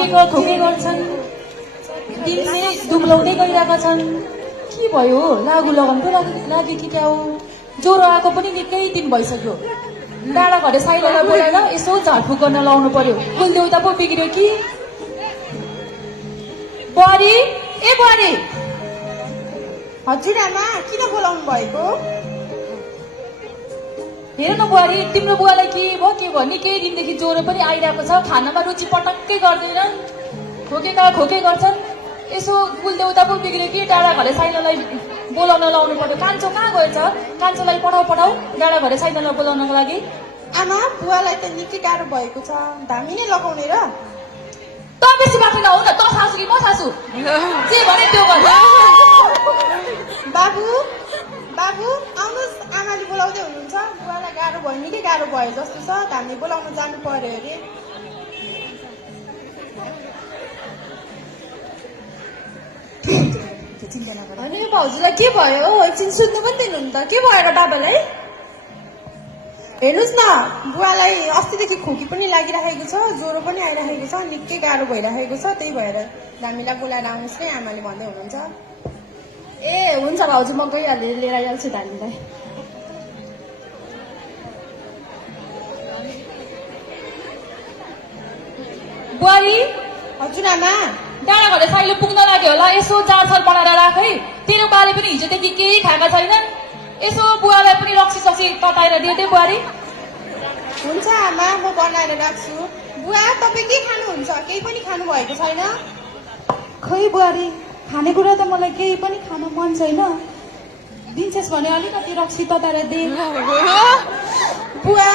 खोके गर्छन् दिनले दुब्लाउँदै गइरहेका छन् के भयो लागु लगाउनु पो लाग्यो कि क्या हो ज्वरो आएको पनि निकै दिन भइसक्यो डाँडा घरे साइलालाई बोलाएर यसो झाडफुक गर्न लाउनु पर्यो कुलदेउता पो बिग्रियो कि बुहारी ए बुहारी हजुरआमा किन बोलाउनु भएको हेर न बुहारी तिम्रो बुवालाई के भयो निकै दिनदेखि ज्वरो पनि आइरहेको छ खानामा रुचि पटक्कै गर्दैनन् खोके गर्छन् यसो कुलदेउता पो बिग्रियो कि डाँडा घरे साइलालाई बोलाउन लाउनु पर्यो कान्छो कहाँ गएछ कान्छोलाई पठाऊ डाँडा घरे साइलालाई बोलाउनको लागि आमा बुवालाई त निकै टाढो भएको छ धामी नै लगाउने र त बेसी बाटो नहौ न त सासु कि म सासु जे भने त्यो गर्नु बाबु आउनुहोस् आमाले बोलाउँदै हुनुहुन्छ बुवालाई गाह्रो भयो निकै गाह्रो भयो जस्तो छ धामी बोलाउन जानु पर्यो अरे अनि भाउजूलाई के भयो एकछिन सुत्नु पनि दिनुहुन्न त के भएर बाबालाई हेर्नुहोस् न बुवालाई अस्तिदेखि खोकी पनि लागिरहेको छ ज्वरो पनि आइरहेको छ निकै गाह्रो भइरहेको छ त्यही भएर धामीलाई बोलाएर आउनुहोस् नै आमाले भन्दै हुनुहुन्छ ए हुन्छ भाउजू म गइहालेँ लिएर आइहाल्छु धामीलाई बुहारी हजुरआमा डाँडा घरे साइलो पुग्न लाग्यो होला यसो जाँडछल बनाएर राख है तेरो बाले पनि हिजोदेखि केही खाएका छैनन् यसो बुवालाई पनि रक्सी सक्सी तताएर दिए बुहारी हुन्छ आमा म बनाएर राख्छु बुवा तपाईँ के खानुहुन्छ केही पनि खानु भएको छैन खै बुहारी खानेकुरा त मलाई केही पनि खान मन छैन दिन्छस् भने अलिकति रक्सी तताएर दे बुवा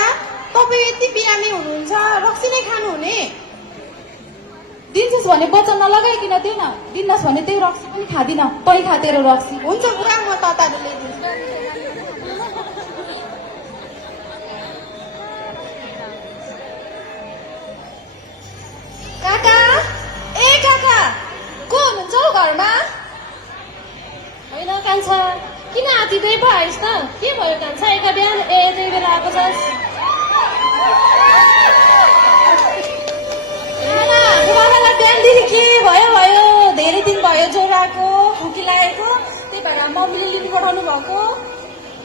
तपाईँ यति बिरामी हुनुहुन्छ रक्सी नै खानुहुने दिन्छस् भने वचन नलगाइकन दिउ न दिनुहोस् भने त्यही रक्सी पनि खाँदिन तै खा तेरो रक्सी हुन्छ बुवा म तताएर ल्याइदिन्छु काका ए काका को हुनुहुन्छ हौ घरमा होइन कान्छा किन आतिदै पो आइस् त के भयो कान्छा एका बिहान त्यही बेला आएको छस् बुबालाई बिहानदेखि के भयो धेरै दिन भयो ज्वरो आएको खोकी लागेको त्यही भएर मम्मीले लिनु पठाउनु भएको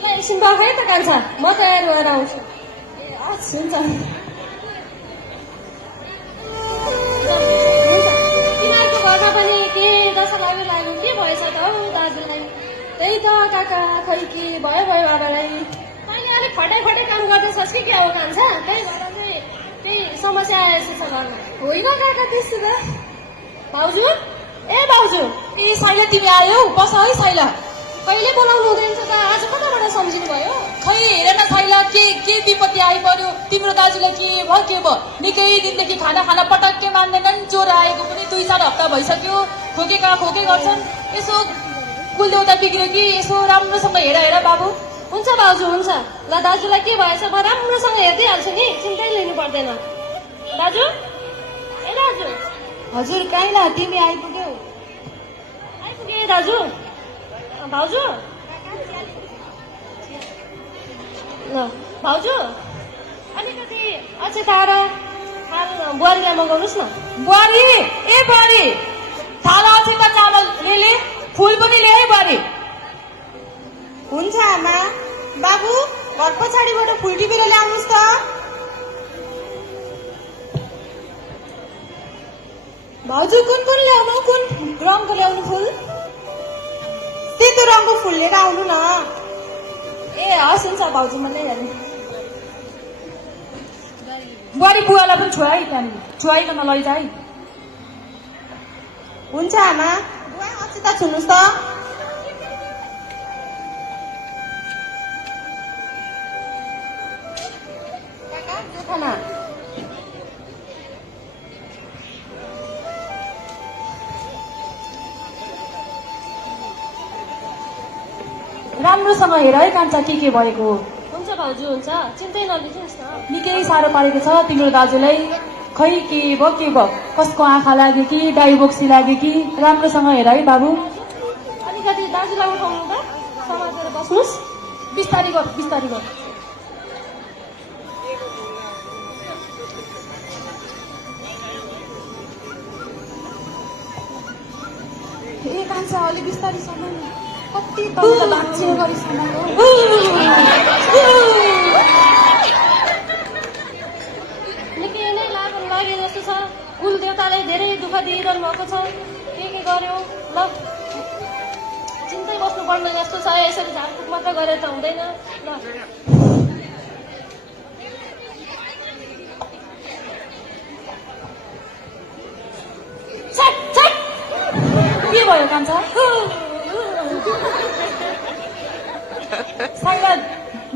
ल एकछिन बख है त कान्छा म तयार भएर आउँछु ए हस् हुन्छ तिमीहरूको घरमा पनि के दशा लाग्यो के भएछ त हौ दाजुलाई त्यही त काका खै के भयो बाबालाई तैँले अलिक फटाइ काम गर्दैछस् कि क्या हो कान्छा त्यही भएर चाहिँ त्यही समस्या आएछ घरमा होइन काका त्यस्तो त भाउजू ए भाउजू ए साइला तिमी आयौ बस है साइला कहिले बोलाउनु हुँदैन त आज कताबाट सम्झिनु भयो खै हेर न साइला के विपत्ति आइपर्यो तिम्रो दाजुलाई के भयो निकै दिनदेखि खाना पटक्कै मान्दैनन् ज्वरो आएको पनि 2-4 हप्ता भइसक्यो खोके गर्छन् यसो कुलदेउता बिग्रियो कि यसो राम्रोसँग हेर बाबु हुन्छ भाउजू हुन्छ ल दाजुलाई के भएछ म राम्रोसँग हेरिदिइहाल्छु नि चिन्तै लिनु पर्दैन दाजु ए दाजु हजुर काहीँ न तिमी आइपुग्यौ आइपुगे दाजु भाउजू ल भाउजू अलिकति अचेताएर थाल बुहारीलाई मगाउनुहोस् न बुहारी ए बुहारी थाला अछेता चामल ले फुल पनि ले है बुहारी हुन्छ आमा बाबु घर पछाडिबाट फुल टिपेर ल्याउनुहोस् त भाउजू कुन ल्याउनु कुन रङको ल्याउनु फुल सेतो रङको फुल लिएर आउनु न ए हस् हुन्छ भाउजू म ल्याइहालेँ बुहारी बुवालाई पनि छुवाइकन लैजा है हुन्छ आमा बुवा अचेता छुनुहोस् त काका जो खाना राम्रोसँग हेर है कान्छा के भएको हुन्छ भाउजू हुन्छ चिन्तै नलिनुहोस् न निकै साह्रो पारेको छ तिम्रो दाजुलाई खै के भयो कसको आँखा लाग्यो कि डाइबोक्सी लाग्यो कि राम्रोसँग हेर है बाबु अलिकति दाजुलाई उठाउनु त समातेर बस्नुहोस् बिस्तारी गर अलि बिस्तारै समाउनु कति तल बाँच्यो गरी समाउनु निकै नै लागु लागे जस्तो छ कुल देवताले धेरै दुःख दिइरहनु भएको छ के गर्यो ल चिन्तै बस्नुपर्ने जस्तो छ यसरी झारफुक मात्र गरेर त हुँदैन ल के भयो कान्छा साइला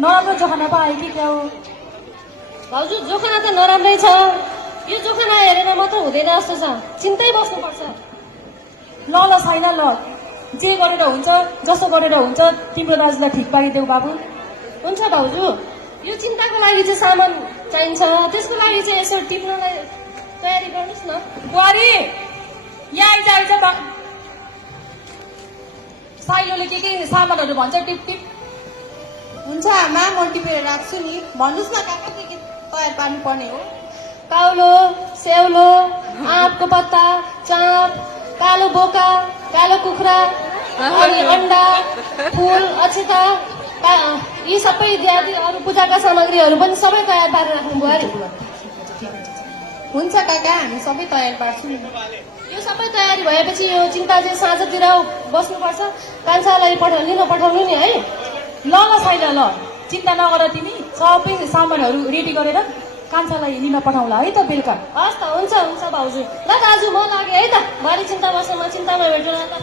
नराम्रो जोखाना पायो कि क्या हो भाउजू जोखाना त नराम्रै छ यो जोखाना हेरेर मात्र हुँदैन जस्तो छ चिन्तै बस्नुपर्छ ल साइला ल जे गरेर हुन्छ जसो गरेर हुन्छ तिम्रो दाजुलाई ठिक पारिदेऊ बाबु हुन्छ भाउजू यो चिन्ताको लागि चाहिँ सामान चाहिन्छ त्यसको लागि चाहिँ यसो टिप्नलाई तयारी गर्नुहोस् न बुहारी यहाँ आइज साइलोले के सामानहरू भन्छ टिप टिप हुन्छ आमा म टिपेर राख्छु नि भन्नुहोस् न काका के तयार पार्नुपर्ने हो काउलो स्याउलो आँपको पत्ता चाँप कालो बोका कालो कुखुरा अनि अन्डा फुल अक्षता यी सबै इत्यादि अरू पूजाका सामग्रीहरू पनि सबै तयार पारेर राख्नु बुहारी हुन्छ काका हामी सबै तयार पार्छौँ नि यो सबै तयारी भएपछि यो चिन्ता चाहिँ साँझतिर बस्नुपर्छ कान्छालाई लिन पठाउनु नि है ल साइला ल चिन्ता नगर तिमी सबै सामानहरू रेडी गरेर कान्छालाई लिन पठाउँला है त बेलुका हस् त हुन्छ भाउजू ल दाजु म लागेँ है त भारी चिन्ता बस्नु म चिन्तामा भेट्नु त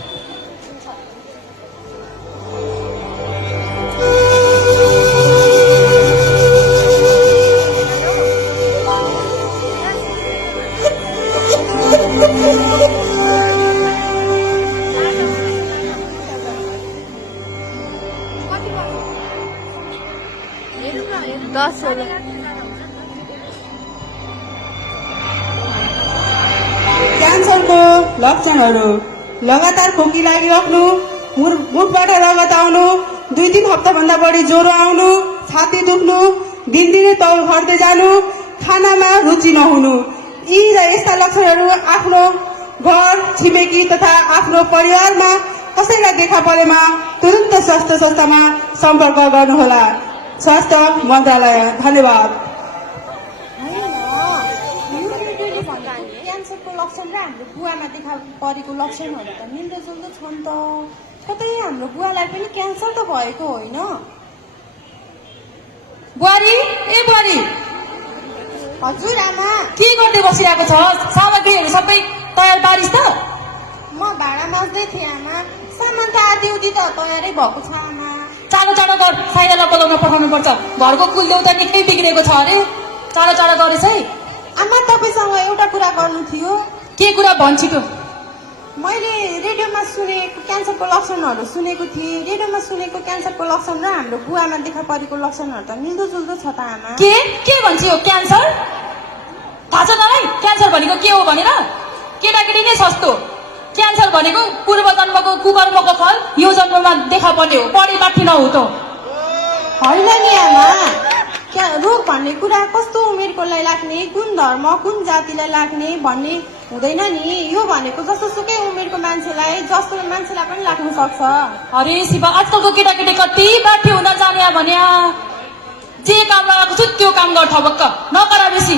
क्यान्सरको लक्षणहरू लगातार खोकी लागिराख्नु मुखबाट रगत आउनु 2-3 हप्ताभन्दा बढी ज्वरो आउनु छाती दुख्नु दिनदिनै तौल घट्दै जानु खानामा रुचि नहुनु यी र यस्ता लक्षणहरू आफ्नो घर छिमेकी तथा आफ्नो परिवारमा कसैलाई देखा परेमा तुरुन्त स्वास्थ्य संस्थामा सम्पर्क गर्नुहोला स्वास्थ्य मन्त्रालय धन्यवाद क्यान्सरको लक्षण र हाम्रो बुवामा देखा परेको लक्षणहरू त मिल्दोजुल्दो छन् त कतै हाम्रो बुवालाई पनि क्यान्सर त भएको होइन बुहारी बुहारी हजुर आमा के गर्दै बसिरहेको छ सामग्रीहरू सबै तयार पारिस् त म भाँडा माझ्दै थिएँ आमा सामान त आधी त तयारै भएको छ आमा चाँडो गर साइलालाई बोलाउन पठाउनु पर्छ घरको कुलदेउता निकै बिग्रेको छ अरे चाँडो गरेछ है आमा तपाईँसँग एउटा कुरा गर्नु थियो के कुरा भन्छिटो मैले रेडियोमा सुनेको क्यान्सरको लक्षणहरू सुनेको थिएँ रेडियोमा सुनेको क्यान्सरको लक्षण र हाम्रो बुवामा देखा परेको लक्षणहरू त मिल्दोजुल्दो छ त आमा के भन्छ यो क्यान्सर थाहा छ मलाई क्यान्सर भनेको के हो भनेर केटाकेटी नै सस्तो क्यान्सर भनेको पूर्व जन्मको कुकर्मको फल यो जन्ममा देखा पर्ने हो पढे माथि नहु त होइन नि आमा रोग भन्ने कुरा कस्तो उमेरकोलाई लाग्ने कुन धर्म कुन जातिलाई लाग्ने भन्ने हुँदैन नि यो भनेको जस्तो सुकै उमेरको मान्छेलाई जस्तो मान्छेलाई पनि लाग्न सक्छ अरे शिव आजकलको केटाकेटी कति माथि हुन जाने भने जे काम लगाएको छु त्यो काम गर्छ भक्क नगर बेसी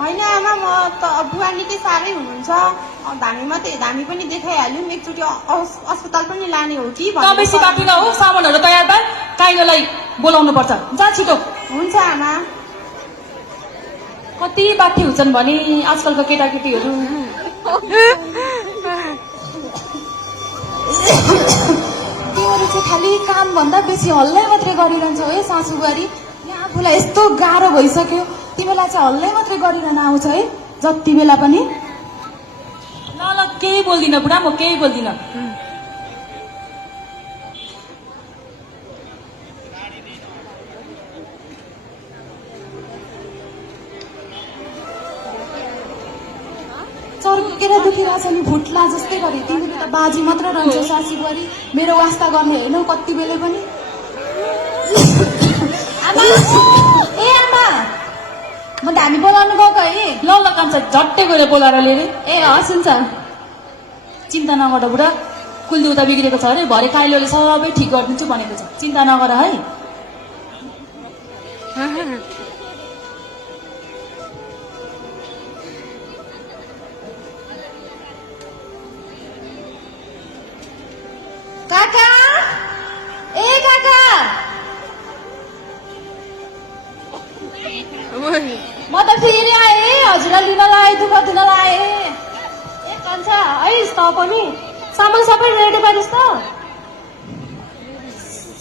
होइन आमा म त बुवा निकै साह्रै हुनुहुन्छ धामी पनि देखाइहाल्यौँ एकचोटि अस्पताल पनि लाने हो कि बेसी बाँकी नहो सामानहरू तयार पार काइलोलाई बोलाउनु पर्छ जा छिटो हुन्छ आमा कति बाठी हुन्छन् भने आजकलको केटाकेटीहरू तिमीहरू चाहिँ खालि काम भन्दा बेसी हल्लै मात्रै गरिरहन्छौ है सासू बुहारी यहाँ आफूलाई यस्तो गाह्रो भइसक्यो तिमीलाई चाहिँ हल्लै मात्रै गरिरहन आउँछ है जति बेला पनि ल केही बोल्दिनँ बुढा म केही बोल्दिनँ चर्केर दुखिरहेछ नि भुट्ला जस्तै गरे तिमीले त बाजी मात्र रहन्छौ सासू बुहारी मेरो वास्ता गर्ने हेर्नौ कति बेला पनि आमा ए आमा म धामी बोलाउनु गएको है ल कान्छ झट्टै गएर बोलाएर लिएर ए हस् हुन्छ चिन्ता नगर बुढा कुलदेउता बिग्रेको छ अरे, भरे काइलोले सबै ठिक गरिदिन्छु भनेको छ, चिन्ता नगर है। काका ए काका म त फेरि आएँ हजुरलाई लिनलाई आएँ, दुःख दिनलाई आएँ। ए कान्छा आइस् त पनि, सामान सबै रेडी पारिस् त?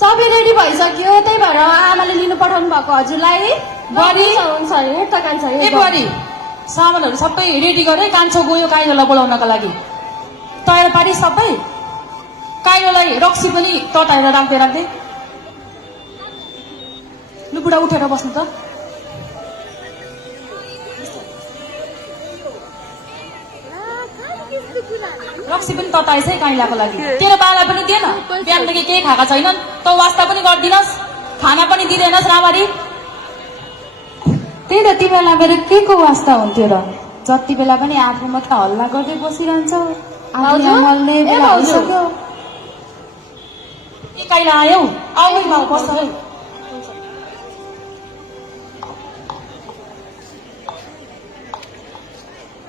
सबै रेडी भइसक्यो, त्यही भएर आमाले लिनु पठाउनु भएको हजुरलाई। बडी हुन्छ नि, उठ त कान्छा ए बडी सामानहरू सबै रेडी गरे, कान्छो गयो काइलोलाई बोलाउनका लागि। तयार पारी सबै, काइलोलाई रक्सी पनि तताएर राख्दै राख्दै। लु बुढा उठेर बस्नु त। रक्सी पनि तताएछ है काइलाको लागि। तेरो बाबालाई पनि दिएन, बिहानदेखि केही खाएका छैनन्, तँ वास्ता पनि गरिदिनस्, खाना पनि दिँदैनस् राम्ररी। त्यही त तिमीलाई मेरो के को वास्ता हुन्थ्यो र? जति बेला पनि आफू मात्र हल्ला गर्दै बसिरहन्छौ। भाउजू? मल्ने ए बेला भाउजू? भइसक्यो। के काइला आयौ? आऊ है बाउ, बस्छ है।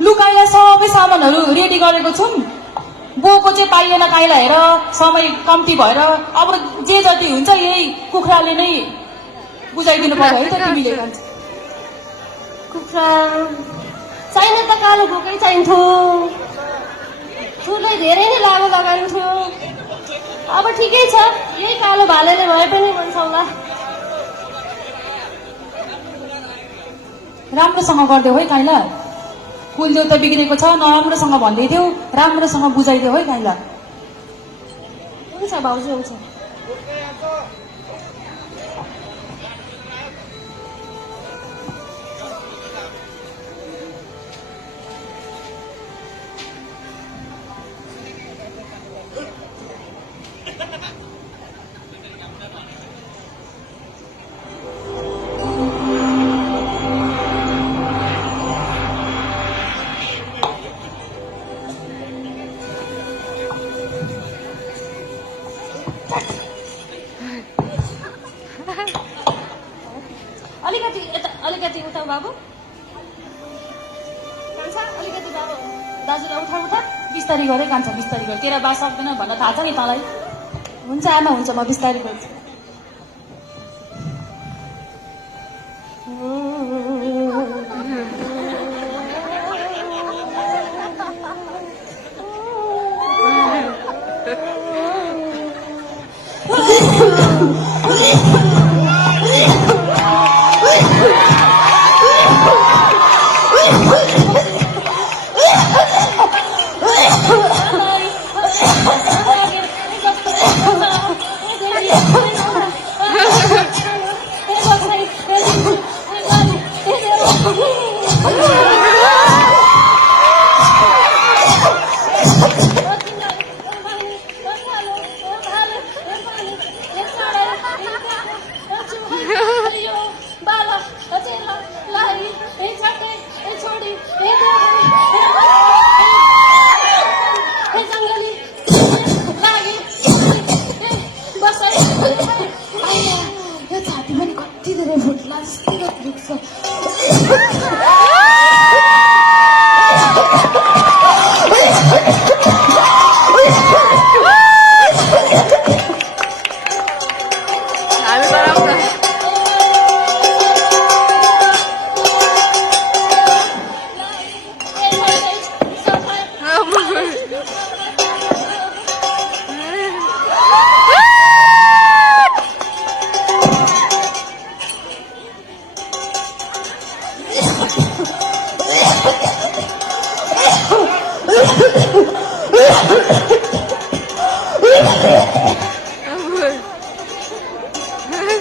लु काइला सबै सामानहरू रेडी गरेको छौँ। बोको चाहिँ पाइएन काइला, हेर समय कम्ती भएर अब जे जति हुन्छ यही कुखुराले नै बुझाइदिनु पर्यो है त तिमीले। कुखुरा चाहिने त कालो बोकै चाहिन्थ्यो, ठुलै धेरै नै लागु लगाइन्थ्यो। अब ठिकै छ, यही कालो भालेले भए पनि भन्छौला। राम्रोसँग गरिदेऊ है काइला, कुलदेउता बिग्रेको छ, नराम्रोसँग भन्दै थियौ, राम्रोसँग बुझाइदेऊ है काइला। हुन्छ भाउजू, हुन्छ। अलिकति यता, अलिकति उठा बाबु। कान्छा अलिकति बाबु दाजुलाई उठा उठा। बिस्तारी गरे कान्छ, बिस्तारी गरे। तेरा बा सक्दैन भन्न थाहा छ नि तँलाई। हुन्छ आमा, हुन्छ, म बिस्तारै गर्छु।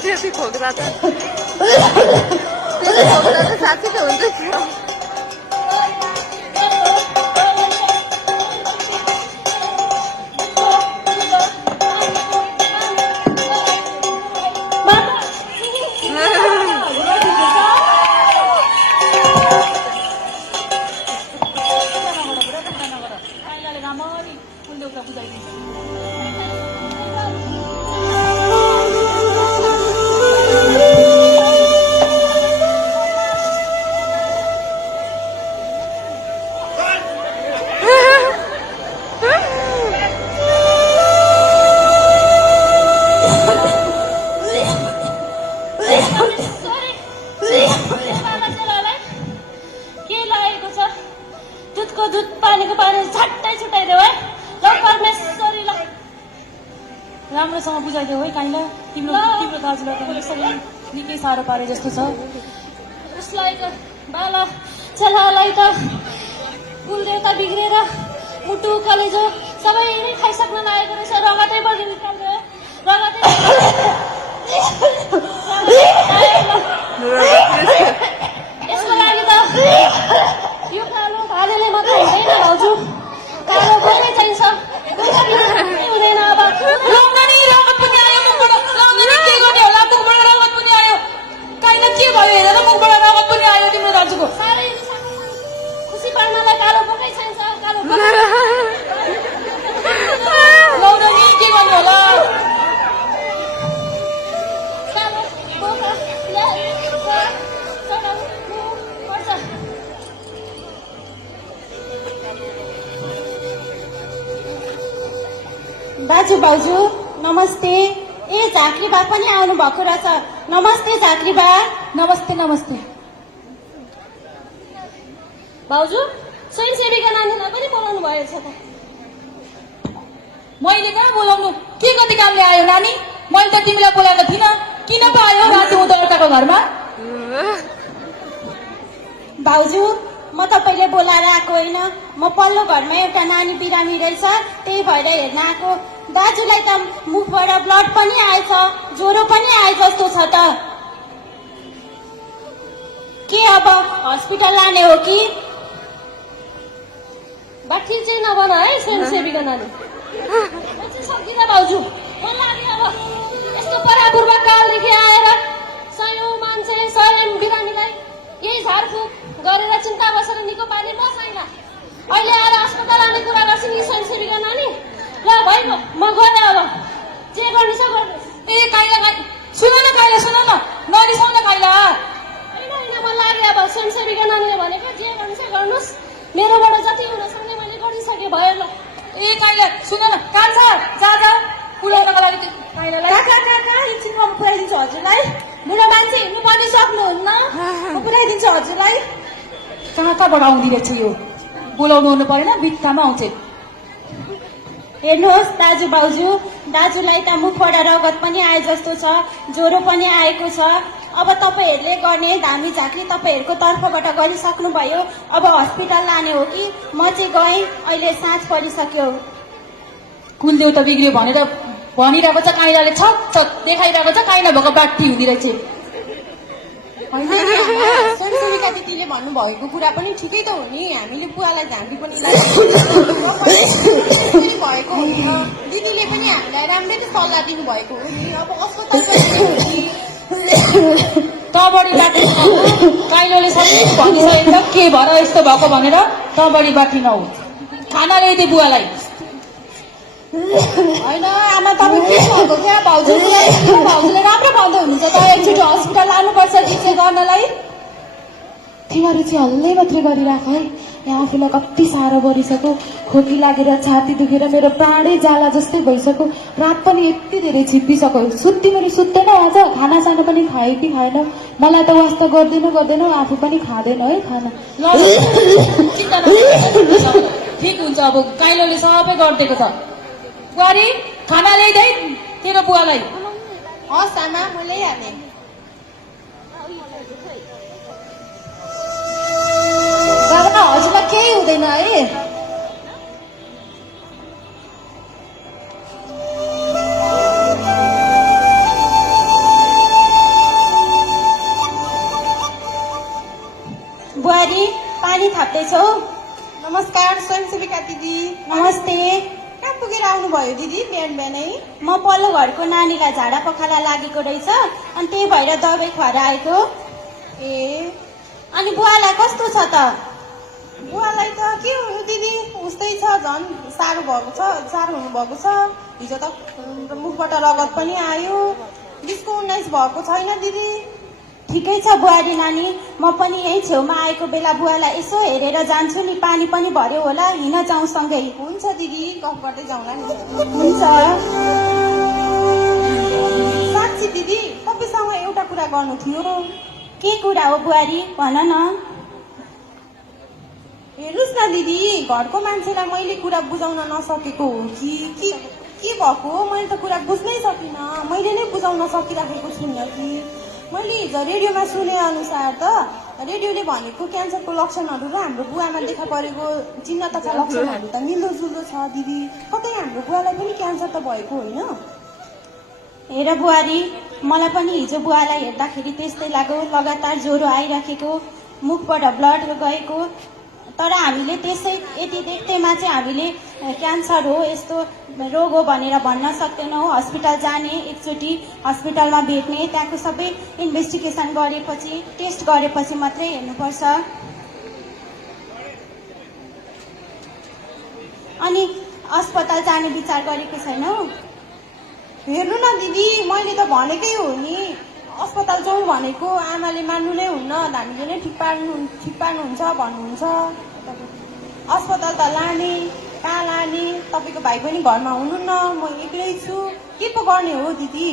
त्यति खोक्दा त साँच्चै त हुन्छ थियो। राम्ररी कुलदेउता बुझाइदिन्छ। लगाइदेऊ है काइला तिम्रो तिम्रो दाजुलाई त यसरी निकै साह्रो पारे जस्तो छ उसलाई त बाला चलालाई त कुलदेवता बिग्रेर मुटु कलेजो सबै नै खाइसक्न लागेको रहेछ रगतै बढी निकाल्यो रगतै यसको लागि त यो कालो भालेले मात्र हुँदैन भाउजू कालो बोकै चाहिन्छ हुँदैन अब लाउँदै रगत पनि आयो मुखबाट लाउँदै के गर्ने होला मुखबाट रगत पनि आयो काइला के भयो हेर मुखबाट रगत पनि आयो तिम्रो दाजुको साह्रै खुसी पार्नलाई कालो बोकै चाहिन्छ कालो लाउँदै के गर्ने होला कालो बोका पर्छ दाजु भाउजू नमस्ते ए झाँक्री बा पनि आउनु भएको रहेछ नमस्ते झाँक्री बा नमस्ते नमस्ते भाउजू स्वयंसेवीका नानीलाई पनि बोलाउनु भएछ त मैले कहाँ बोलाउनु के कति कामले आयो नानी मैले त तिमीलाई बोलाएको थिइनँ किन पो आयो बाजे उँधो अर्काको घरमा भाउजू म तपाईँले बोलाएर आएको होइन म पल्लो घरमा एउटा नानी बिरामी रहेछ त्यही भएर हेर्न आएको दाजुलाई त मुखबाट ब्लड पनि आएछ ज्वरो पनि आए जस्तो छ त के अब हस्पिटल लाने हो कि बाठी चाहिँ नबन है स्वयंसेवीका नानी सक्दिन भाउजू मन लाग्यो अब यस्तो परापूर्व कालदेखि आएर सयौं मान्छे सयौं बिरामीलाई यही झारफुक गरेर चिन्ता बसेर निको पार्ने म छैन अहिले आएर अस्पताल लाने कुरा गर्छु नि स्वयंसेवीका नानी ल भइगयो म गएँ अब जे गर्नु छ गर्नु ए काइला सुन न काइला सुन न नरिसाउ न काइला होइन होइन मन लाग्यो अब स्वयंसेवीका नानीले भनेको जे गर्नु छ गर्नुहोस् मेरोबाट जति हुन सक्ने मैले गरिसकेँ भयो ल ए काइला सुन न कान्छ जा जा पुर्याउनको लागि काइलालाई कहाँ एकछिन म पुऱ्याइदिन्छु हजुरलाई बुढो मान्छे हिँड्नु पनि सक्नुहुन्न म पुऱ्याइदिन्छु हजुरलाई कहाँबाट आउँदी रहेछ यो बोलाउनु हुनु परेन बित्थामा आउँछ हेर्नुहोस् दाजु भाउजू दाजुलाई त मुखबाट रगत पनि आए जस्तो छ ज्वरो पनि आएको छ अब तपाईँहरूले गर्ने धामी झाँक्री तपाईँहरूको तर्फबाट गरिसक्नुभयो अब हस्पिटल लाने हो कि म चाहिँ गएँ अहिले साँझ परिसक्यो कुलदेउता बिग्रियो भनेर भनिरहेको छ काइलाले छक छक देखाइरहेको छ काइला भएको बाटी हुँदी रहेछ स्वयंसेविका दिदीले भन्नुभएको कुरा पनि ठिकै त हो नि हामीले बुवालाई झाँक्री पनि भएको हो नि दिदीले पनि हामीलाई राम्रै सल्लाह दिनुभएको हो नि अब अस्पताल तबडी बाटी काइलोले सबै भनिसकेको छ के भएर यस्तो भएको भनेर तबडी बाटी नहो खाना ल्याइदिए बुवालाई होइन आमा तपाईँ के भन्नु क्या भाउजूले राम्रो भन्दै हुनुहुन्छ त एकचोटि हस्पिटल लानुपर्छ चिकित्सा गर्नलाई तिमीहरू चाहिँ हल्लै मात्रै गरिराख है यहाँ आफूलाई कति साह्रो गरिसक्यो खोकी लागेर छाती दुखेर मेरो प्राणै जाला जस्तै भइसक्यो रात पनि यति धेरै छिप्पिसक्यो तिमीहरू सुत्दैन आज खाना साना पनि खायो कि खाएन मलाई त वास्ता गर्दैन आफू पनि खाँदैन है खाना ल चिन्ता ठिक हुन्छ अब काइलोले सबै गरिदिएको छ बुहारी खाना ल्याइदिए तेरो बुवालाई हस् आमा म ल्याइहालेँ बाबा हजुरलाई केही हुँदैन है बुहारी पानी थाप्दैछौ नमस्कार स्वयंसेविका दिदी नमस्ते कहाँ पुगेर आउनुभयो दिदी बिहान बिहानै म पल्लो घरको नानीलाई झाडा पखाला लागेको रहेछ अनि त्यही भएर दबाई खुवाएर आएको ए अनि बुवालाई कस्तो छ त बुवालाई त के हुनु दिदी उस्तै छ झन् साह्रो हुनुभएको छ हिजो त मुखबाट रगत पनि आयो 20-19 भएको छैन दिदी ठिकै छ बुहारी नानी म पनि यही छेउमा आएको बेला बुवालाई यसो हेरेर जान्छु नि पानी पनि भर्यो होला हिँड जाउँ सँगै हुन्छ दिदी गफ गर्दै जाउँला नि हुन्छ साँच्ची दिदी तपाईँसँग एउटा कुरा गर्नु थियो के कुरा हो बुहारी भन न हेर्नुहोस् न दिदी घरको मान्छेलाई मैले कुरा बुझाउन नसकेको हो कि के भएको मैले त कुरा बुझ्नै सकिनँ, मैले नै बुझाउन सकिराखेको छुइनँ कि। मैले हिजो रेडियोमा सुने अनुसार त रेडियोले भनेको क्यान्सरको लक्षणहरू र हाम्रो बुवामा देखा परेको चिन्ह तथा लक्षणहरू त मिल्दोजुल्दो छ दिदी। कतै हाम्रो बुवालाई पनि क्यान्सर त भएको होइन? हेर बुहारी, मलाई पनि हिजो बुवालाई हेर्दाखेरि त्यस्तै लाग्यो, लगातार ज्वरो आइराखेको, मुखबाट ब्लड गएको। तर हामीले त्यसै यति देख्दैमा चाहिँ हामीले क्यान्सर हो, यस्तो रोग हो भनेर भन्न सक्दैनौँ। हस्पिटल जाने, एकचोटि हस्पिटलमा भेट्ने, त्यहाँको सबै इन्भेस्टिगेसन गरेपछि, टेस्ट गरेपछि मात्रै हेर्नुपर्छ। अनि अस्पताल जाने विचार गरेको छैनौ? हेर्नु न दिदी, मैले त भनेकै हो नि, अस्पताल जाउँ भनेको। आमाले मान्नु नै हुन्न, हामीले नै ठिक पार्नुहुन्छ भन्नुहुन्छ। अस्पताल त लाने, कहाँ लाने? तपाईँको भाइ पनि घरमा हुनुहुन्न, म एक्लै छु, के पो गर्ने हो दिदी?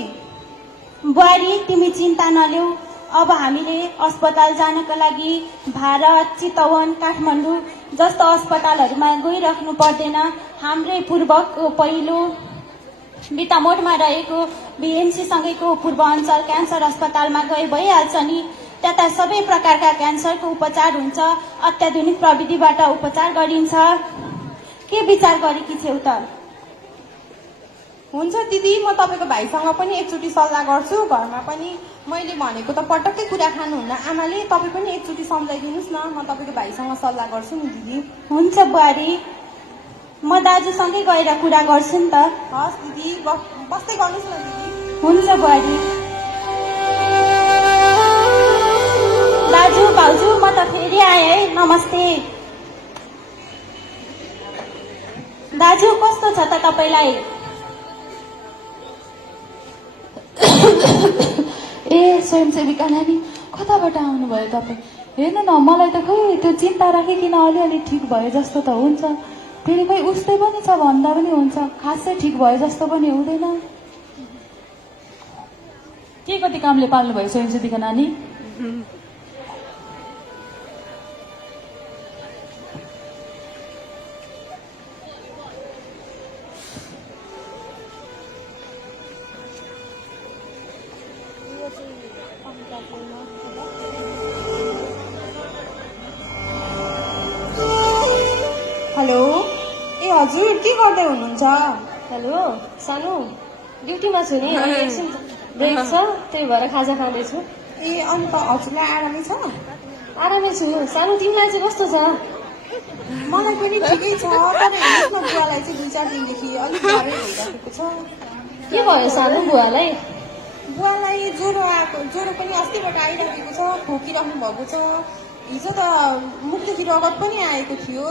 बुहारी तिमी चिन्ता नलेऊ। अब हामीले अस्पताल जानको लागि भारत, चितवन, काठमाडौँ जस्तो अस्पतालहरूमा गइराख्नु पर्दैन। हाम्रै पूर्वको पहिलो बितामोडमा रहेको बिएनसी सँगैको पूर्वाञ्चल क्यान्सर अस्पतालमा गए भइहाल्छ नि। त्यता सबै प्रकारका क्यान्सरको उपचार हुन्छ, अत्याधुनिक प्रविधिबाट उपचार गरिन्छ। के विचार गरेकी छेउ त? हुन्छ दिदी, म तपाईँको भाइसँग पनि एकचोटि सल्लाह गर्छु। घरमा पनि मैले भनेको त पटक्कै कुरा खानुहुन्न आमाले, तपाईँ पनि एकचोटि सम्झाइदिनुहोस् न। म तपाईँको भाइसँग सल्लाह गर्छु नि दिदी। हुन्छ बुहारी, म दाजुसँगै गएर कुरा गर्छु नि त। हस् दिदी, बस्दै गर्नुहोस् न दिदी। हुन्छ बुहारी। दाजु भाउजू, म त फेरि आएँ है, नमस्ते। दाजु कस्तो छ त तपाईँलाई? ए स्वयंसेविका नानी, कताबाट आउनुभयो तपाईँ? हेर्नु न, मलाई त खै त्यो चिन्ता राखिकन अलिअलि ठिक भयो जस्तो त हुन्छ, फेरि खै उस्तै पनि छ भन्दा पनि हुन्छ, खासै ठिक भयो जस्तो पनि हुँदैन। के कति कामले पाल्नुभयो स्वयंसेविका नानी? हेलो, ए हजुर, के गर्दै हुनुहुन्छ? हेलो सानो, ड्युटीमा छु नि, एकछिन ब्रेक छ, त्यही भएर खाजा खाँदैछु। ए अन्त हजुरलाई आरामै छ? आरामै छु। सानो, तिमीलाई चाहिँ कस्तो छ? मलाई पनि ठिकै छ, तर हेर्नुहोस् न बुवालाई चाहिँ 2-4 दिनदेखि अलिक गाह्रै भइरहेको छ। के भयो सानो बुवालाई? बुवालाई ज्वरो पनि अस्तिबाट आइरहेको छ, खोकिराख्नु भएको छ। हिजो त मुखदेखि रगत पनि आएको थियो।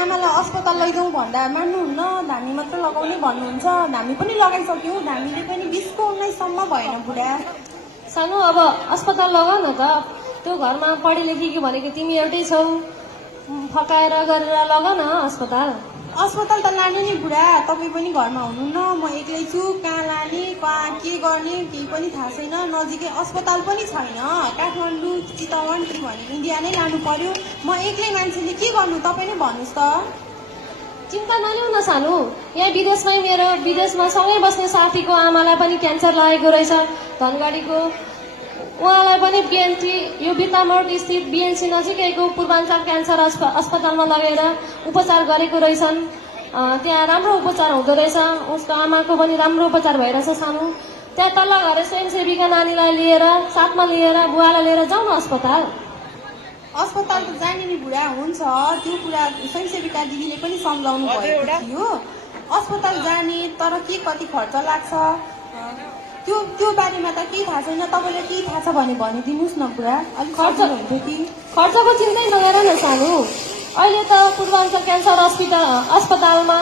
आमालाई अस्पताल लैजाउँ भन्दा मान्नुहुन्न, धामी मात्र लगाउने भन्नुहुन्छ। धामी पनि लगाइसक्यौँ, धामीले पनि 20को 19सम्म भएन बुढा। सानो, अब अस्पताल लगाऊ न त। त्यो घरमा पढे लेखेकी भनेको तिमी एउटै छौ, फकाएर गरेर लगाऊ न अस्पताल। अस्पताल त लाने नि बुढा, तपाईँ पनि घरमा हुनुहुन्न, म एक्लै छु। कहाँ लाने, कहाँ के गर्ने केही पनि थाहा छैन। नजिकै अस्पताल पनि छैन, काठमाडौँ, चितवन कि भने इन्डिया नै लानु पर्यो। म एक्लै मान्छेले के गर्नु, तपाईँ नै भन्नुहोस् त। चिन्ता नलिऊ न सानो, यहाँ विदेशमा सँगै बस्ने साथीको आमालाई पनि क्यान्सर लागेको रहेछ, धनगढीको। उहाँलाई पनि बिएनसी, यो बितामोड स्थित बिएनसी नजिकैको पूर्वाञ्चल क्यान्सर अस्पतालमा लगेर उपचार गरेको रहेछन्। त्यहाँ राम्रो उपचार हुँदो रहेछ, उसको आमाको पनि राम्रो उपचार भइरहेछ सानो। त्यहाँ तल्ल घर स्वयंसेविका नानीलाई लिएर, साथमा लिएर, बुवालाई लिएर जाउँ न अस्पताल। अस्पताल त जाने नि बुढा, हुन्छ। त्यो कुरा स्वयंसेविका दिदीले पनि सम्झाउनु भएको थियो। अस्पताल जाने, तर के कति खर्च लाग्छ त्यो बारेमा त केही थाहा छैन। तपाईँलाई केही थाहा छ भने भनिदिनुहोस् न बुढा, अलिक खर्च हुन्थ्यो कि। खर्चको चिन्तै नगर न सानो। अहिले त पूर्वाञ्चल क्यान्सर अस्पतालमा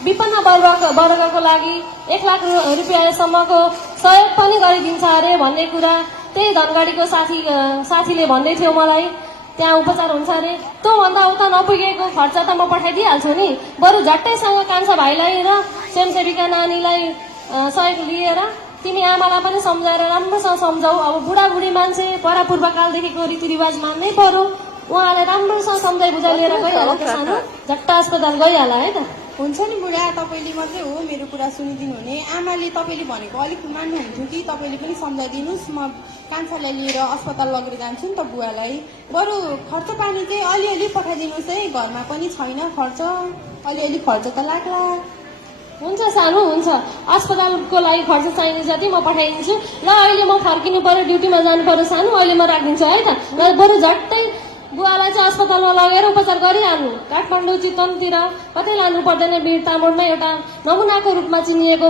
विपन्न वर्गको लागि 1 लाख रुपियाँसम्मको सहयोग पनि गरिदिन्छ अरे भन्ने कुरा त्यही धनगढीको साथीले भन्दै थियो मलाई। त्यहाँ उपचार हुन्छ अरे। त्योभन्दा उता नपुगेको खर्च त म पठाइदिइहाल्छु नि। बरु झट्टैसँग कान्छा भाइलाई र स्वयंसेविका नानीलाई सहयोग लिएर तिमी आमालाई पनि सम्झाएर राम्रोसँग सम्झाऊ। अब बुढाबुढी मान्छे परापूर्वकालदेखिको रीतिरिवाज मान्नै पर्यो। उहाँलाई राम्रोसँग सम्झाइ बुझाइ लिएर गइहाल त सानो, झट्ट अस्पताल गइहाल है त। हुन्छ नि बुढा, तपाईँले मात्रै हो मेरो कुरा सुनिदिनु हुने। आमाले तपाईँले भनेको अलिक मान्नुहुन्थ्यो कि तपाईँले पनि सम्झाइदिनुहोस्, म कान्छालाई लिएर अस्पताल लगेर जान्छु नि त बुवालाई। बरु खर्च पानी चाहिँ अलिअलि पठाइदिनुहोस् है, घरमा पनि छैन खर्च, अलिअलि खर्च त लाग्ला। हुन्छ सानो, हुन्छ। अस्पतालको लागि खर्च चाहिने जति म पठाइदिन्छु। ल अहिले म फर्किनु पर्यो, ड्युटीमा जानु पर्यो सानो, अहिले म राखिदिन्छु है त। र बरु झट्टै बुवालाई चाहिँ अस्पतालमा लगेर उपचार गरिहाल्नु। काठमाडौँ चितवनतिर कतै लानु पर्दैन, वीर तामुडमा एउटा नमुनाको रूपमा चिनिएको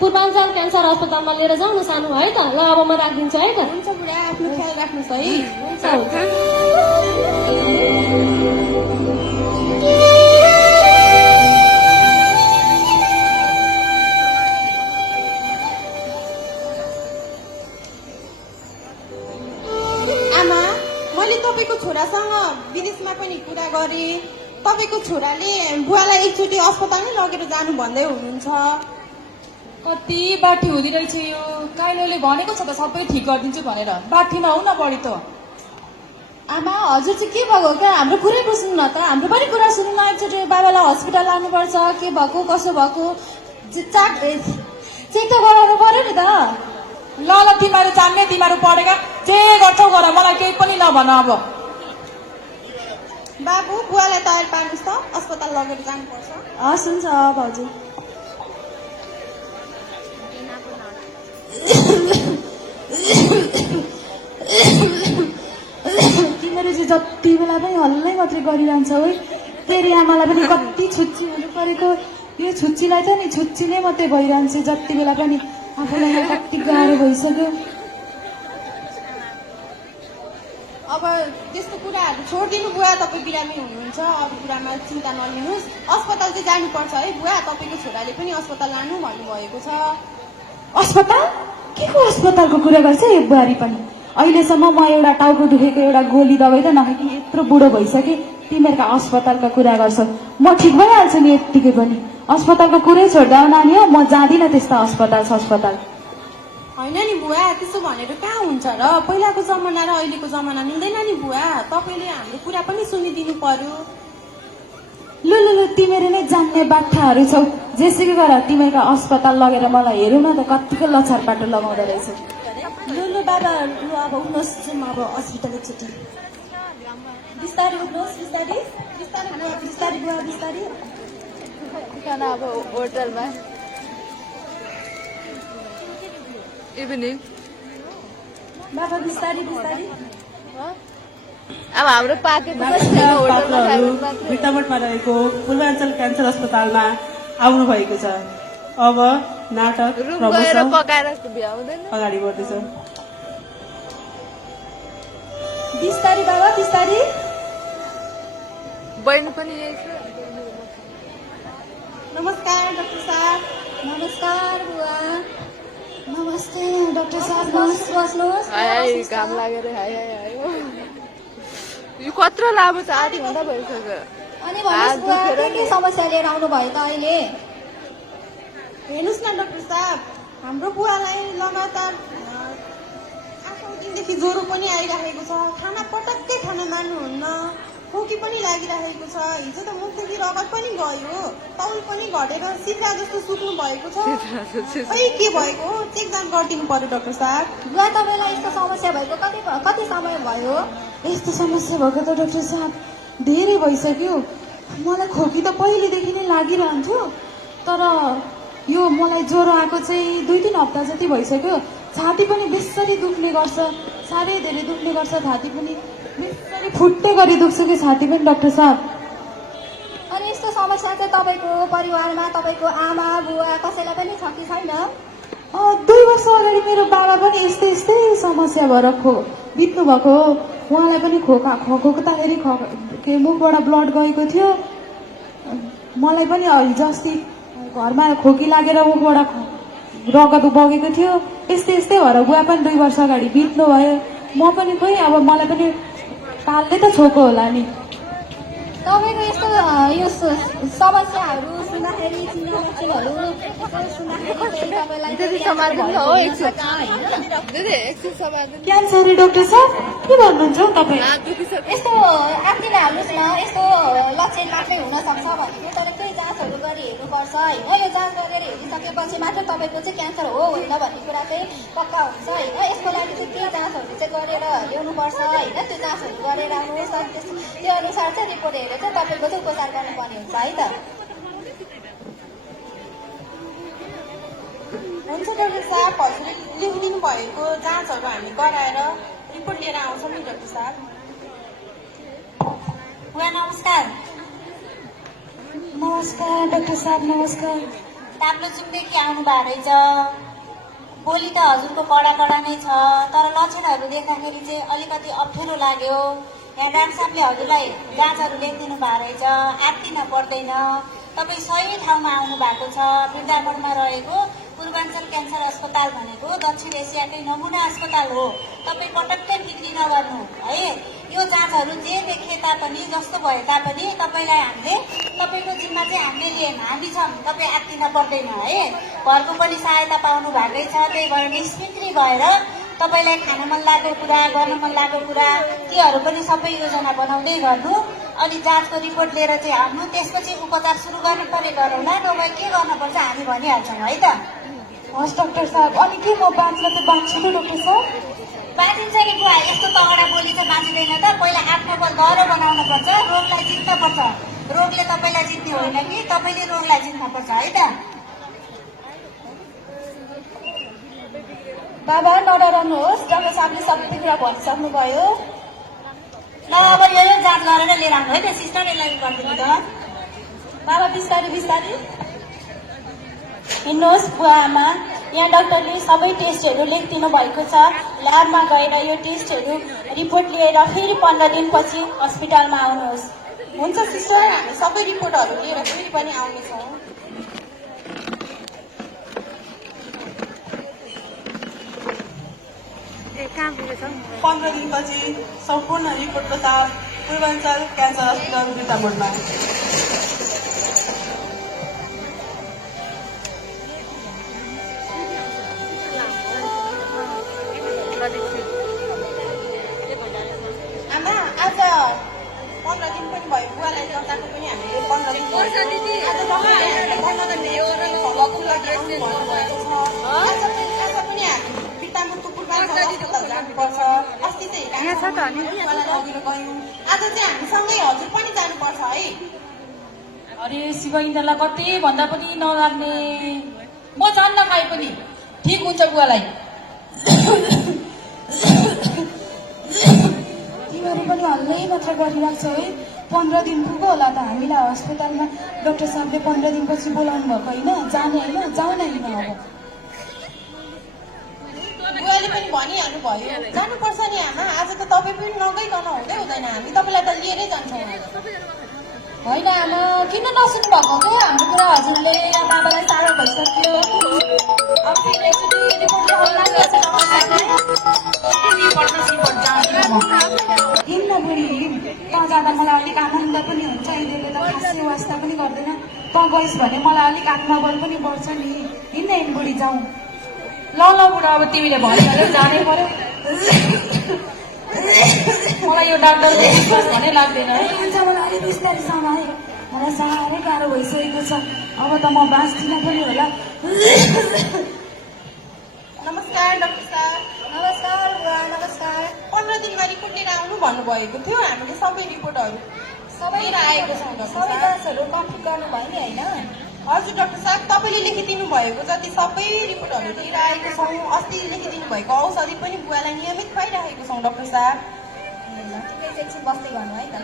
पूर्वाञ्चल क्यान्सर अस्पतालमा लिएर जाउँ न सानो है त। ल अब म राखिदिन्छु है त। हुन्छ बुढा, आफ्नो ख्याल राख्नुहोस् है। हुन्छ हुन्छ। आमा, मैले तपाईँको छोरासँग विदेशमा पनि कुरा गरेँ। तपाईँको छोराले बुवालाई एकचोटि अस्पताल नै लगेर जानु भन्दै हुनुहुन्छ। कति बाठी हुँदो रहेछ यो। काइलोले भनेको छ त सबै ठिक गरिदिन्छु भनेर, बाठीमा आउ न बढी त। आमा हजुर चाहिँ के भएको क्या, हाम्रो कुरै बुझ्नु न त, हाम्रो पनि कुरा सुन्नु न। एकचोटि बाबालाई हस्पिटल लानुपर्छ, के भएको कसो भएको चेक त गराउनु पर्यो नि त। ल ल तिमीहरू जान्ने, तिमीहरू पढेका जे गर्छौ गर, मलाई केही पनि नभन अब। बाबु बुवालाई तयार पार्नुहोस् त, अस्पताल लगेर जानुपर्छ। हस् हुन्छ भाउजू। तिमीहरू चाहिँ जति बेला पनि हल्लै मात्रै गरिरहन्छौ है। तेरि आमालाई पनि कति छुच्ची हुनु परेको, यो छुच्चीलाई त नि छुच्चीले मात्रै भइरहन्छ जति बेला पनि। आफूलाई कति गाह्रो भइसक्यो। अब त्यस्तो कुराहरू छोडिदिनु बुवा, तपाईँ बिरामी हुनुहुन्छ, अरू कुरामा चिन्ता नलिनुहोस्। अस्पताल चाहिँ जानुपर्छ है बुवा, तपाईँको छोराले पनि अस्पताल लानु भन्नुभएको छ। अस्पताल? के को अस्पतालको कुरा गर्छ यो बुहारी पनि? अहिलेसम्म म एउटा टाउको दुखेको एउटा गोली दबाई त नखाइकन यत्रो बुढो भइसके, तिमीहरूका अस्पतालका कुरा गर्छौ। म ठिक भइहाल्छु नि यत्तिकै पनि। अस्पतालको कुरै छोड्दा नानी हो, म जाँदिनँ त्यस्ता अस्पताल। होइन नि बुवा, त्यसो भनेर कहाँ हुन्छ र? पहिलाको जमाना र अहिलेको जमाना मिल्दैन नि बुवा, तपाईँले हाम्रो कुरा पनि सुनिदिनु पर्यो। लु तिमीहरू नै जान्ने बाठाहरू छौ। जेसुकै गर तिमीहरूका अस्पताल लगेर मलाई हेरौँ न त कतिको लछार पाटो लगाउँदो रहेछ। लु बाबा, लु अब उठ्नुहोस्, जाउँ अब हस्पिटल एकचोटि। बिस्तारै उठ्नुहोस्, बिस्तारै बुवा, बिस्तारै। अब होटलमा इभिनिङ बाबा बिस्तारै। अब हाम्रो पार्टी पात्रहरू भिटामटमा रहेको पूर्वाञ्चल क्यान्सर अस्पतालमा आउनु भएको छ। अब नाटक रुम गएर पकाएर भ्याउँदैन। अगाडि बढ्दैछ। बिस्तारै बाबा, बिस्तारै। बहिनी पनि यही छ। नमस्कार डाक्टर साहब। नमस्कार बुवा। नमस्ते डाक्टर साहब। बस्नुहोस्। हाय घाम लागेर हाय यो कत्रो लामो छ, आधी घन्टा भइसक्यो। अनि भन्नुहोस् बुवा, के समस्या लिएर आउनु भयो त अहिले? हेर्नुहोस् न डाक्टर साहब, हाम्रो बुवालाई लगातार 8 दिनदेखि ज्वरो पनि आइरहेको छ, खाना पटक्कै खान मान्नुहुन्न, खोकी पनि लागिरहेको छ। हिजो त मुखदेखि रगत पनि गयो, तौल पनि घटेर सिक्रा जस्तो सुक्नु भएको छ। खै के भएको, चेक जाम गरिदिनु पर्यो डाक्टर साहब। बुवा तपाईँलाई यस्तो समस्या भएको कति समय भयो? यस्तो समस्या भएको त डाक्टर साहब धेरै भइसक्यो। मलाई खोकी त पहिलेदेखि नै लागिरहन्थ्यो, तर यो मलाई ज्वरो आएको चाहिँ 2-3 हप्ता जति भइसक्यो। छाती पनि बेसरी दुख्ने गर्छ, साह्रै धेरै दुख्ने गर्छ। छाती पनि बेसरी फुट्टे गरी दुख्छ कि छाती पनि डाक्टर साहब। अनि यस्तो समस्या चाहिँ तपाईँको परिवारमा तपाईँको आमा बुवा कसैलाई पनि छ कि छैन? 2 वर्ष अगाडि मेरो बाबा पनि यस्तै समस्या भएर बित्नु भएको हो। उहाँलाई पनि खोक्दाखेरि के मुखबाट ब्लड गएको थियो। मलाई पनि हिजो अस्ति घरमा खोकी लागेर मुखबाट रगत बगेको थियो। यस्तै भएर बुवा पनि 2 वर्ष अगाडि बित्नु भयो। म पनि खोइ अब मलाई पनि पाल्ने त छोको होला नि। तपाईँको यस्तो यो समस्याहरू सुन्दाखेरि चिन्हहरू सुन्दाखेरि चाहिँ तपाईँलाई दिदी समार्दिनु न हो एकछिन दिदी एकछिन समार्दिनु क्यान्सर डाक्टर साहब के भन्नुहुन्छ हौ तपाईँ? हात दुखिसक्यो यस्तो आत्तिन हाल्नुहोस् न, यस्तो लक्षण मात्रै हुनसक्छ भनेको तर केही जाँचहरू गरी हेर्नुपर्छ होइन। यो जाँच गरेर हेरिसकेपछि मात्र तपाईँको चाहिँ क्यान्सर हो होइन भन्ने कुरा चाहिँ पक्का हुन्छ होइन। यसको लागि चाहिँ केही जाँचहरू चाहिँ गरेर ल्याउनुपर्छ होइन। त्यो जाँचहरू गरेर आउनुहोस् अनि त्यो अनुसार चाहिँ रिपोर्ट हेरेर चाहिँ तपाईँको चाहिँ उपचार गर्नुपर्ने हुन्छ है त। हुन्छ डाक्टर साहब, हजुरले लेखिदिनु भएको जाँचहरू हामी गराएर रिपोर्ट लिएर आउँछौँ नि डाक्टर साहब। बुवा नमस्कार। नमस्कार डाक्टर साहब, नमस्कार। ताप्लोजुङदेखि आउनु भएको रहेछ। बोली त हजुरको कडा कडा नै छ तर लक्षणहरू देख्दाखेरि चाहिँ अलिकति अप्ठ्यारो लाग्यो। यहाँ डाक्टर साहबले हजुरलाई जाँचहरू लेखिदिनु भएको रहेछ, आत्तिन पर्दैन। तपाईँ सही ठाउँमा आउनु भएको छ। वृन्दावनमा रहेको पूर्वाञ्चल क्यान्सर अस्पताल भनेको दक्षिण एसियाकै नमुना अस्पताल हो। तपाईँ पटक्कै बिक्री नगर्नु है। यो जाँचहरू जे देखे तापनि जस्तो भए तापनि तपाईँलाई हामीले तपाईँको जिम्मा चाहिँ हामीले हामी छौँ। तपाईँ आत्तिन पर्दैन है। घरको पनि सहायता पाउनु भएकै छ, त्यही भएर निश्चिन्त भएर तपाईँलाई खान मन लागेको कुरा, गर्न मन लागेको कुरा तीहरू पनि सबै योजना बनाउँदै गर्नु। अनि जाँचको रिपोर्ट लिएर चाहिँ आउनु, त्यसपछि उपचार सुरु गर्नु परे गरौँला, नभए के गर्नुपर्छ हामी भनिहाल्छौँ है त। हस् डाक्टर साहब, अनि के म बाँच्न त बाँच्छु त डाक्टर साहब? बाँचिन्छ नि बुवा, यस्तो तगडा बोली चाहिँ बाँचिँदैन त। पहिला आफ्नो घर बनाउनु पर्छ, रोगलाई जित्न पर्छ। रोगले तपाईँलाई जित्ने होइन कि तपाईँले रोगलाई जित्न पर्छ है त। बाबा नडराउनुहोस्, डाक्टर साहबले सबै कुरा भनिसक्नुभयो। ल अब यो जाँच गरेर लिएर आउनु है त, सिस्टर यसलाई गरिदिनु त। बाबा बिस्तारै बिस्तारै। हिँड्नुहोस् बुवा आमा, यहाँ डाक्टरले सबै टेस्टहरू लेखिदिनु भएको छ। ल्याबमा गएर यो टेस्टहरू रिपोर्ट लिएर फेरि 15 दिनपछि हस्पिटलमा आउनुहोस्। हुन्छ सिस्टर, हामी सबै रिपोर्टहरू लिएर फेरि पनि आउनेछौँ। 15 दिनपछि सम्पूर्ण रिपोर्टको साथ पूर्वाञ्चल क्यान्सर अस्पताल वृन्दावनमा। आमा आज 15 दिन पनि भयो, बुवालाई जताको पनि हामीले 15 दिन भयो। आज तपाईँले 15 दिन फलोअपको लागि आउनु भन्नुभएको छ। आज पनि हामी बिटामुटु पूर्वाञ्चल अस्पताल जानुपर्छ। अस्ति चाहिँ बुवालाई लगेर गयौँ, आज चाहिँ हामीसँगै हजुर पनि जानुपर्छ है। अरे शिव इन्द्रलाई कति भन्दा पनि नलाग्ने, म जान्न खाए पनि ठिक हुन्छ बुवालाई। तिमीहरू पनि हल्लै मात्र गरिरहेको छौ है। 15 दिन पुग्यो होला त हामीलाई अस्पतालमा। डाक्टर साहबले 15 दिनपछि बोलाउनु भएको होइन, जाने होइन, जाउँ न होइन। अब बुवाले पनि भनिहाल्नु भयो, जानुपर्छ नि आमा। आज त तपाईँ पनि नगइकन हुँदै हुँदैन, हामी तपाईँलाई त लिएरै जान्छौँ। होइन आमा, किन नसुन्नु भएको त हाम्रो कुरा? हजुरले यहाँ बाबालाई साह्रो भइसक्यो। अब फेरि एकचोटि रिपोर्ट ल्याउनु लाग्यो छ डाक्टर साहबले। हिँड न बुढी, हिँड। त जाँदा मलाई अलिक आनन्द पनि हुन्छ। यिनीहरूले त खासै वास्ता पनि गर्दैन। त गइस् भने मलाई अलिक आत्मबल पनि बढ्छ नि। हिँड न हिँड बुढी, जाउँ। ल ल बुढा, अब तिमीले भनिहाल्यो जानै पर्यो। मलाई यो डाक्टरले विश्वास भन्ने लाग्दैन है। हुन्छ, मलाई अलिक बिस्तारै समाए। मलाई साह्रै गाह्रो भइसकेको छ। अब त म बाँच्दिनँ पनि होला। नमस्कार डाक्टर साहब। नमस्कार बुवा, नमस्कार। 15 दिनमा रिपोर्ट लिएर आउनु भन्नुभएको थियो, हामीले सबै रिपोर्टहरू लिएर आएको छौँ डाक्टर सबै साहब। जाँचहरू कम्प्लिट गर्नुभयो नि होइन? हजुर डाक्टर साहब, तपाईँले लेखिदिनु भएको जति सबै रिपोर्टहरू लिएर आएको छौँ। अस्ति लेखिदिनु भएको औषधि पनि बुवालाई नियमित खुवाइरहेको छौँ डाक्टर साहब। ठिकै छ, एकछिन बस्दै गर्नु है त।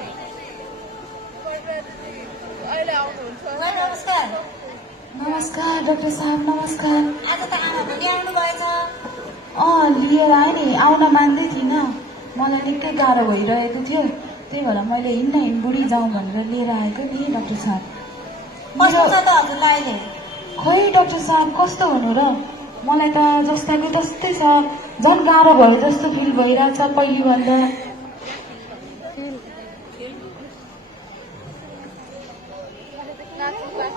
अहिले आउनुहुन्छ बुवा नमस्कार। नमस्कार डाक्टर साहब, नमस्कार। आज त आमा भोलि आउनु भएछ। लिएर आएँ नि, आउन मान्दै थिइनँ। मलाई निकै गाह्रो भइरहेको थियो, त्यही भएर मैले हिँड्न हिँड बुढी जाउँ भनेर लिएर आएको नि डाक्टर साहब। कस्तो छ त हजुरलाई अहिले? खोइ डाक्टर साहब, कस्तो हुनु र? मलाई त जस्ताको तस्तै छ, झन् गाह्रो भयो जस्तो फिल भइरहेछ पहिलेभन्दा।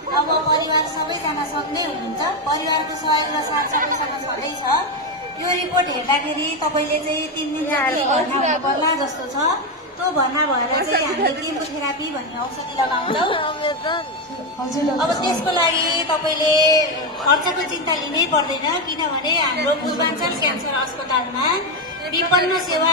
अब परिवार सबैजना सँगै हुनुहुन्छ, परिवारको सहयोग र साथ सबैसँग छँदैछ। यो रिपोर्ट हेर्दाखेरि तपाईँले चाहिँ 3 दिन जति भर्ना हुनु पर्ला जस्तो छ। त्यो भर्ना भएर चाहिँ हामीले केमोथेरापी भन्ने औषधि लगाउँछौँ। अब त्यसको लागि तपाईँले खर्चको चिन्ता लिनै पर्दैन, किनभने हाम्रो पूर्वाञ्चल क्यान्सर अस्पतालमा विपन्न सेवा